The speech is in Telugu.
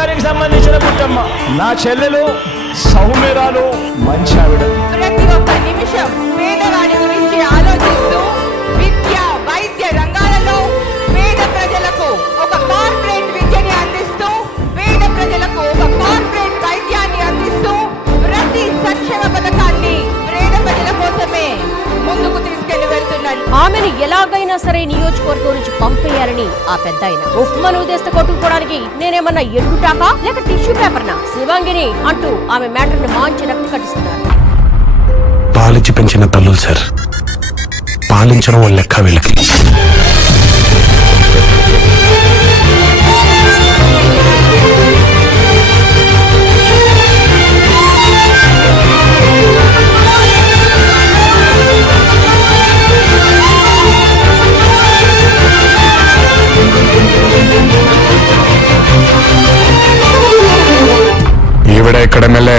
గారికి సంబంధించిన పుట్టమ్మ. నా చెల్లెలు సౌమ్యరాలు మంచి ఆవిడ. ప్రతి ఒక్క నిమిషం పేదవాడి గురించి ఆలోచిస్తూ విద్య వైద్య రంగాలలో పేద ప్రజలకు ఒక కార్పొరేట్ విద్యని అందిస్తూ పేద ప్రజలకు ఒక కార్పొరేట్ వైద్యాన్ని అందిస్తూ ప్రతి సంక్షేమ పథకాన్ని పేద ప్రజల కోసమే ముందుకు తీసుకెళ్లి వెళ్తున్నాను. ఆమెను ఎలాగైనా సరే నియోజకవర్గం నుంచి పంపేయాలని ఆ పెద్ద ఆయన ఉప్మాను ఉదేస్తే కొట్టుకోవడానికి నేనేమన్నా ఎడ్డుటాకా లేక టిష్యూ పేపర్నా శివాంగిని అంటూ ఆమె మ్యాటర్ని మాంచి రక్తి కట్టిస్తున్నారు. పాలించి పెంచిన తల్లులు సార్, పాలించడం వాళ్ళ లెక్క వీళ్ళకి. ఈవిడ ఇక్కడ ఎమ్మెల్యే